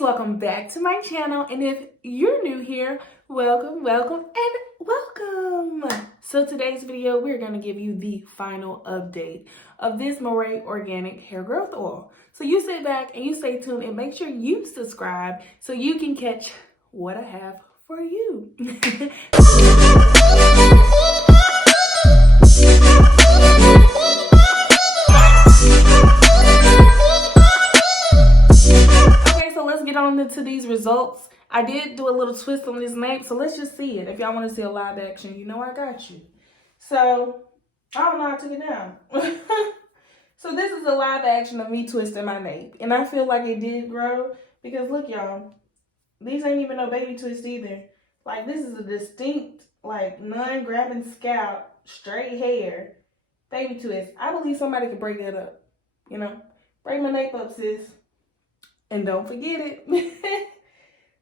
welcome back to my channel, and if you're new here, welcome and welcome. So today's video, we're going to give you the final update of this Moreh organic hair growth oil. So you sit back and you stay tuned and make sure you subscribe so you can catch what I have for you. To these results. I did do a little twist on this nape, so let's just see it. If y'all want to see a live action, you know I got you. So I don't know how I took it down. So this is a live action of me twisting my nape, and I feel like it did grow because look, y'all, these ain't even no baby twist either. Like, this is a distinct, like, non-grabbing scalp, straight hair baby twist. I believe somebody could break that up, you know. Break my nape up, sis. And don't forget it.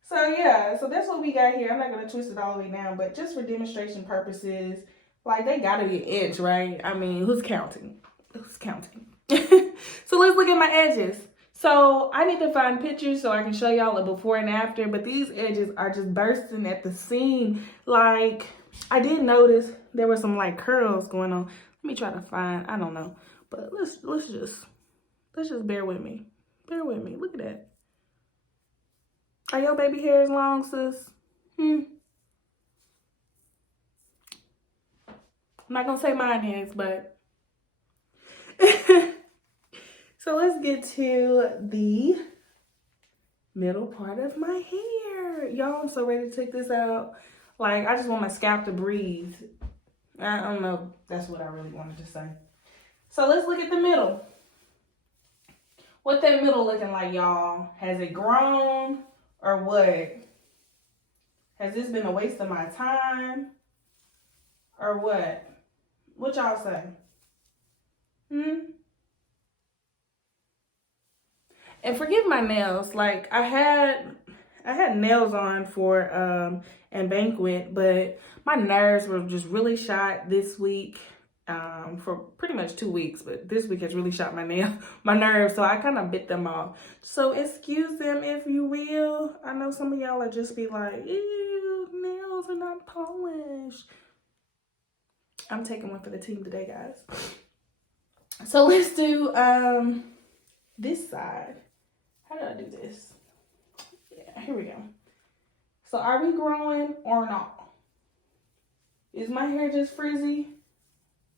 So yeah, so that's what we got here. I'm not going to twist it all the way down, but just for demonstration purposes, like, they got to be an edge, right? I mean, who's counting? Who's counting? So let's look at my edges. So I need to find pictures so I can show y'all a before and after, but these edges are just bursting at the seam. Like, I did notice there were some like curls going on. Let me try to find, I don't know, but let's just bear with me. Bear with me. Look at that. Are your baby hairs long, sis? I'm not going to say mine is, but... So let's get to the middle part of my hair. Y'all, I'm so ready to take this out. Like, I just want my scalp to breathe. I don't know. That's what I really wanted to say. So let's look at the middle. What that middle looking like, y'all? Has it grown or what? Has this been a waste of my time or what? What y'all say? And forgive my nails. Like, I had nails on for an banquet, but my nerves were just really shot this week. For pretty much 2 weeks, but this week has really shot my nerves, so I kind of bit them off. So excuse them if you will. I know some of y'all will just be like, ew, nails are not polished. I'm taking one for the team today, guys. So let's do this side. How do I do this? Yeah, here we go. So are we growing or not? Is my hair just frizzy?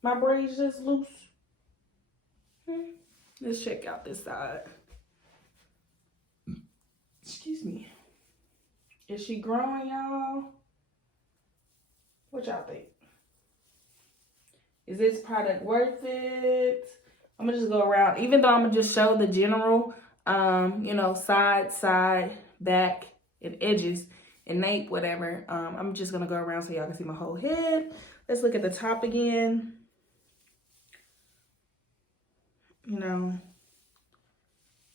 My braids just loose? Let's check out this side. Excuse me. Is she growing, y'all? What y'all think? Is this product worth it? I'm gonna just go around. Even though I'm gonna just show the general, you know, side, back, and edges, and nape, whatever. I'm just gonna go around so y'all can see my whole head. Let's look at the top again. You know,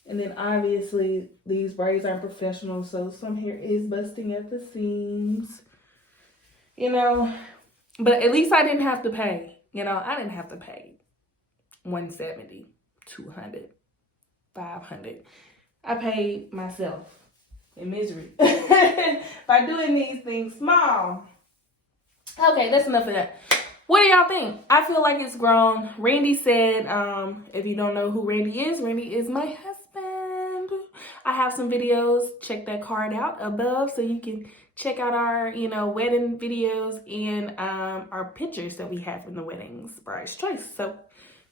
and then obviously these braids aren't professional, so some hair is busting at the seams, you know, but at least I didn't have to pay, you know, I didn't have to pay $170, $200, $500. I paid myself in misery by doing these things small. Okay, that's enough of that. What do y'all think? I feel like it's grown. Randy said, if you don't know who Randy is my husband. I have some videos. Check that card out above so you can check out our, you know, wedding videos and our pictures that we have from the weddings, bride's choice. So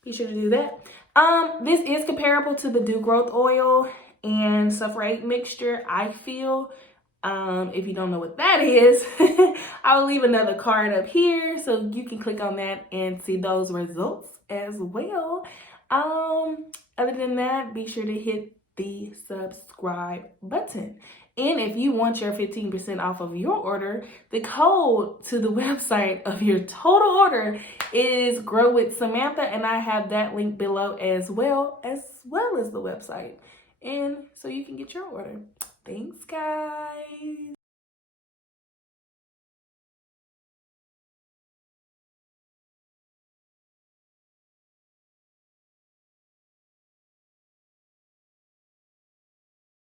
be sure to do that. This is comparable to the Dew Growth Oil and Sulfurate mixture, I feel. If you don't know what that is, I will leave another card up here so you can click on that and see those results as well. Other than that, be sure to hit the subscribe button. And if you want your 15% off of your order, the code to the website of your total order is Grow with Samantha, and I have that link below as well as the website. And so you can get your order. Thanks, guys.